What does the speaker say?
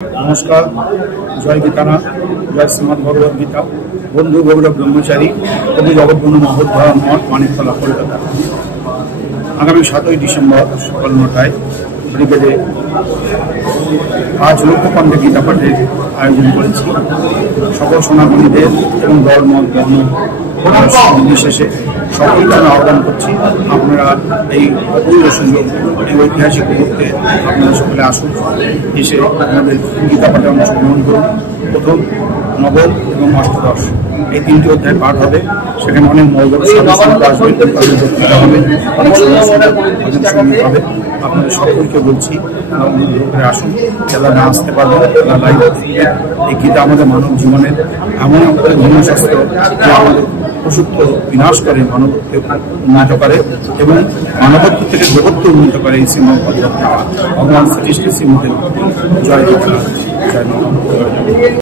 नमस्कार। जय गीतानाथ, जय श्रीमद भगवद गीता। बंधु गौरव ब्रह्मचारी कवि जगद्गुरु महोदय मठ मानिकतला कलकाता। आगामी 7 डिसेम्बर सकाल 9टाয় ব্রিগেডে आज लोककण्ठे गीता पाठের आयोजन করেছি। সকল সোনামণিদের এবং দলমত বর্ণ নির্বিশেষে সকলকে আমি আহ্বান করছি, আপনারা এই অপূর্ব সুযোগ, এই ঐতিহাসিক মুহূর্তে আপনারা সকলে আসুন, এসে আপনাদের গীতা পাঠে অংশগ্রহণ করুন। প্রথম, নবম এবং অষ্টাদশ এই 3টি অধ্যায় পাঠ হবে। সেখানে অনেক মৌলিক সদস্য আসবে, হবে, অনেক সঙ্গীত হবে। আপনাদের সকলকে বলছি করে আসুন, যারা না আসতে পারবেন তারা লাইভ দেখবেন। এই গীতা আমাদের মানব জীবনের এমন একটা ধর্মশাস্ত্র যে আমাদের পশুত্ব বিনাশ করে, মানবত্বকে উন্নত করে এবং মানবত্ব থেকে জগৎকে উন্নত করে। এই শ্রীমদ ভগবান শ্রীকৃষ্ণ শ্রীমতের জয় গীতা, জয়।